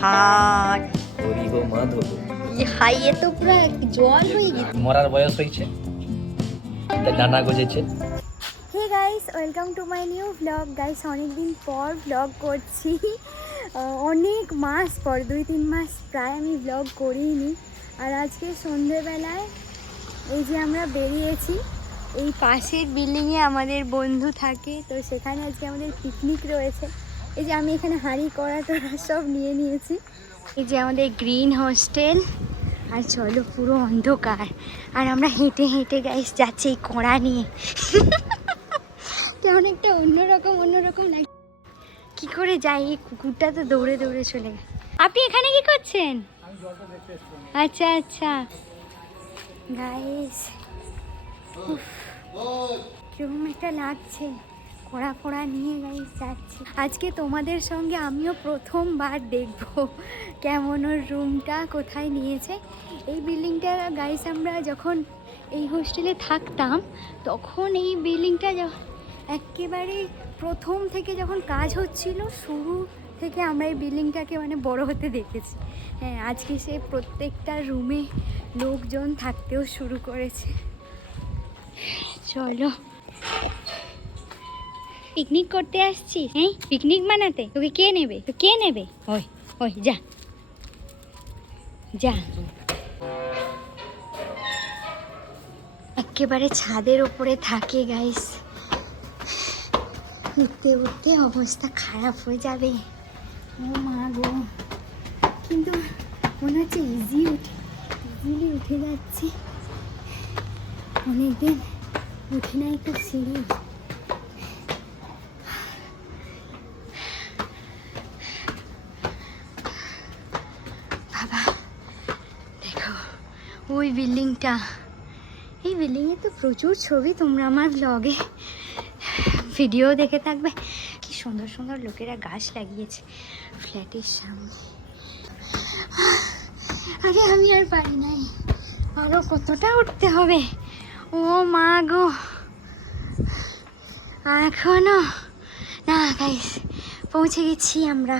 High Hari গো মাধব, হাইয়ে তো পুরো জল হয়ে গেছে। মরার বয়স হয়েছে, ডানা গজেছে। Hey guys, welcome to my new blog. Guys অনেকদিন পর ব্লগ করছি, অনেক মাস পর, 2-3 মাস প্রায় আমি ব্লগ করিনি। আর আজকে সন্ধেবেলায় এই যে আমরা বেরিয়েছি, এই পাশের বিল্ডিংয়ে আমাদের বন্ধু থাকে, তো সেখানে আজকে আমাদের পিকনিক রয়েছে। এই যে আমি এখানে হাঁড়ি কড়া টড়া সব নিয়ে নিয়েছি। এই যে আমাদের গ্রিন হোস্টেল, আর চলো পুরো অন্ধকার, আর আমরা হেঁটে হেঁটে গাইস যাচ্ছি এই কড়া নিয়ে। কেমন একটা অন্যরকম লাগে। কি করে যাই, এই কুকুরটা তো দৌড়ে দৌড়ে চলে গেল। আপনি এখানে কি করছেন? আচ্ছা আচ্ছা গাইস, কিরকম একটা লাগছে, কড়া ফড়া নিয়ে গাইস যাচ্ছি। আজকে তোমাদের সঙ্গে আমিও প্রথমবার দেখবো কেমন ওর রুমটা, কোথায় নিয়েছে। এই বিল্ডিংটা গাইস আমরা যখন এই হোস্টেলে থাকতাম, তখন এই বিল্ডিংটা একেবারে প্রথম থেকে যখন কাজ হচ্ছিল, শুরু থেকে আমরা এই বিল্ডিংটাকে মানে বড় হতে দেখেছি। হ্যাঁ, আজকে সে প্রত্যেকটা রুমে লোকজন থাকতেও শুরু করেছে। চলো, পিকনিক করতে আসছিস? হ্যাঁ, পিকনিক বানাতে তোকে কে নেবে? তো কে নেবে? ওই ওই যা যা। একেবারে ছাদের ওপরে থাকে গাইস, উঠতে উঠতে অবস্থা খারাপ হয়ে যাবে। ও মা গো, কিন্তু মনে হচ্ছে ইজিলি উঠে যাচ্ছি। অনেকদিন উঠি নাই তো সিঁড়ি। বাবা দেখো ওই বিল্ডিংটা, এই বিল্ডিংয়ে তো প্রচুর ছবি তোমরা আমার ব্লগে ভিডিও দেখে থাকবে। কি সুন্দর সুন্দর লোকেরা গাছ লাগিয়েছে ফ্ল্যাটের সামনে। আরে আমি আর পারি নাই, আরো কতটা উঠতে হবে। ও মা গো, এখনো না গাইস, পৌঁছে গেছি আমরা।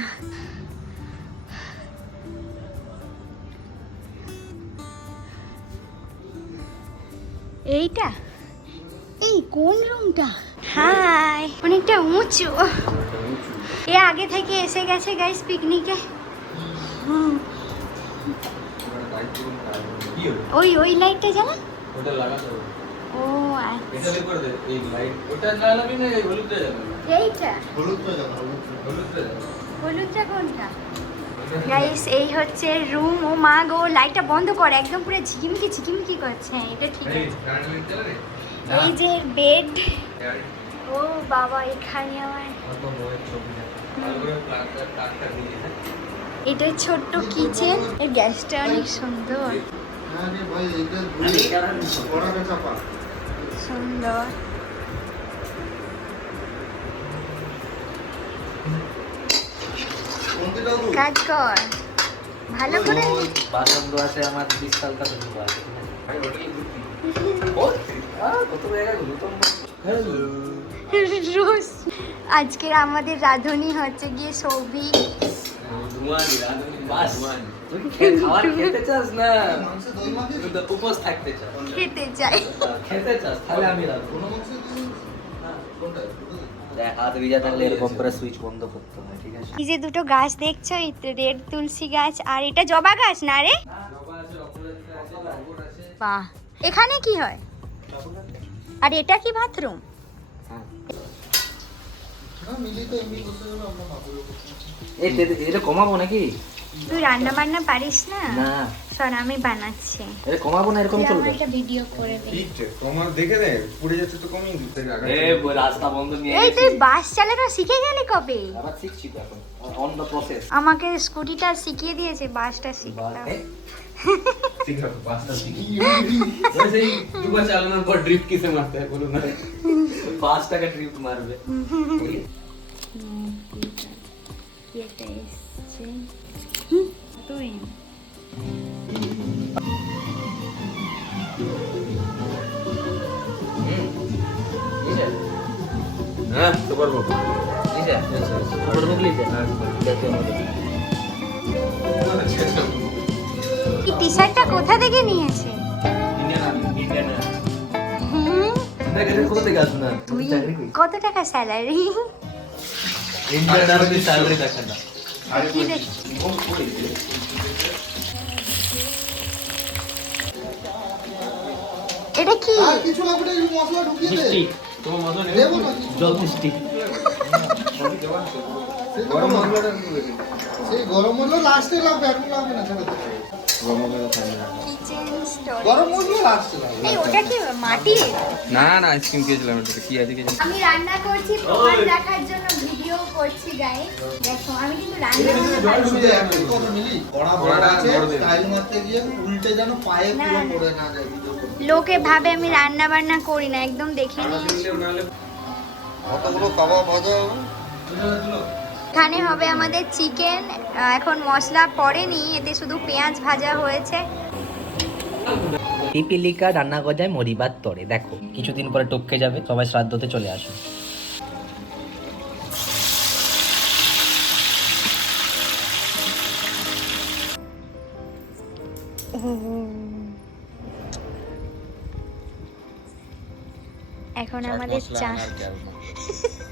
এইটা, এই কোন রুমটা? হাই, অনেকটা উঁচু। এ আগে থেকে এসে গেছে গাইস পিকনিকে। ওই ওই লাইটটা জ্বালা, ওটা লাগাতে হবে। ও আচ্ছা, এটা বের করে দে, এই লাইট ওটা জ্বালাবি না, এই হলুদটা জ্বালাবি। এইটা হলুদটা জ্বালাবি, হলুদটা জ্বালাবি। হলুদটা কোনটা? গাইস এই হচ্ছে রুম। ও মা গো, লাইটটা বন্ধ কর, একদম পুরো ঝিকিমিকি করছে। হ্যাঁ, এটা ঠিক আছে। এই যে বেড, ও বাবা, এখানে আমার এটা ছোট্ট কিচেন। এর গ্যাসটা অনেক সুন্দর সুন্দর। কাজ কর ভালো করে। বাসন আছে আমার, বিশালটা তো আছে। কত জায়গা রোজ আজকের আমাদের রাঁধুনি হচ্ছে গিয়ে সৌভিক। খেতে চাস না, উপোস থাকতে চাস? খেতে চাই। খেতে চাস তাহলে আমি রাঁধবো। হাত ভিজা থাকলে এরকম করে সুইচ বন্ধ করতে হয়, ঠিক আছে? এই যে দুটো গাছ দেখছো, এই রেড তুলসী গাছ, আর এটা জবা গাছ না রে? বাহ, এখানে কি হয়? আর এটা কি বাথরুম? এটা কমাবো নাকি? তুই রান্না বান্না পারিস না? না শোন, আমি বানাচ্ছি। এটা কমাবো না, এরকম চলবে? একটা ভিডিও করে দে। তোমার দেখে দে, পুড়ে যাচ্ছে তো কমিয়ে দিতে। রাস্তা বন্ধ নিয়ে এই তুই বাস চালানো শিখে গেলি কবে? আবার শিখছি তো এখন, অন দ্য প্রসেস। আমাকে স্কুটিটা শিখিয়ে দিয়েছে, বাসটা শিখলাম। সেই দুবার চালানোর পর ড্রিফট কিসে মারতে হয় বলুন না? 5 টাকা ট্রিপ মারবে। কি একটা এসছে তুই। হ্যাঁ তো পারবো। फोटो निकली थे देखो এই টি শার্টটা কোথা থেকে নিয়েছে? इंडियन হুম, मैं कहते कोथা থেকে আসুন না তুই কত টাকা স্যালারি? इंडियन আর কি স্যালারি দেখেন না কি দেখ, এটা কি? আর কিছু লাগবে না, এই মশলা ঢুকিয়ে দে। মিষ্টি তোমার মজা নেই দেবো না কিছু। জল মিষ্টি গরম মশলাটা সেই গরম মশলা লাস্টে লাগবে, এখন লাগবে না, ছেড়ে দে। Kitchen store. গরম মশলা লাস্টে লাগবে। এই ওটা কি মাটির? না না আইসক্রিম খেয়েছিলাম এটা কি আছে কিছু আমি রান্না করছি, প্রমাণ রাখার জন্য ভিডিও করছি গাইস। দেখো আমি কিন্তু রান্না করতে পারি শুধু না। একটু কথা মিলি, কড়া বড় কড়াটা আছে, বড় দেবে। স্টাইল মারতে গিয়ে উল্টে যেন পায়ে না, পুরো না। পড়ে না যায় ভিডিও করতে। লোকে ভাবে আমি রান্না বান্না করি না, একদম দেখে নিয়েছি। কতগুলো কাবাব ভাজা হবে? এখানে হবে আমাদের চিকেন। এখন মশলা পড়েনি, এতে শুধু পেঁয়াজ ভাজা হয়েছে। পিপিলিকা রান্না গজায় মরিবার তরে দেখো কিছুদিন পরে টপকে যাবে, সবাই শ্রাদ্ধতে চলে আসুন। এখন আমাদের চা,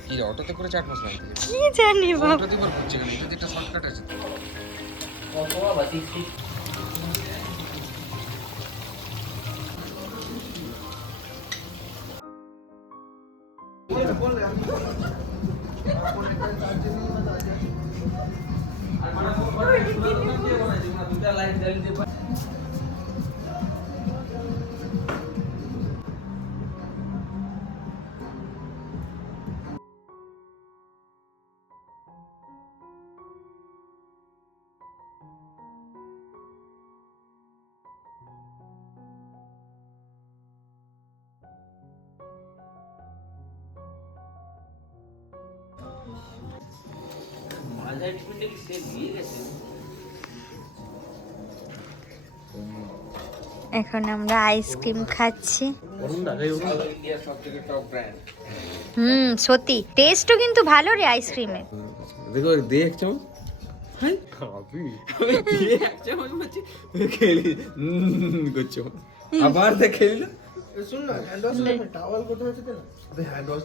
কি অটোতে করে চাট মশলা আনতে কি জানি বাবা। অটোতে করে ঘুরছে কেন এটা একটা শর্টকাট আছে তো এখন আমরা আইসক্রিম খাচ্ছি। ইন্ডিয়ার সবথেকে টপ ব্র্যান্ড সত্যি টেস্টও কিন্তু ভালো রে আইসক্রিমের। দেখো দেখ চামচ হাই খাবি দেখ চামচ মাছি খেলি করছো আবার দেখ খেলি শুন না, হ্যান্ড ওয়াশ টাওয়াল কোথায় আছে? Hand wash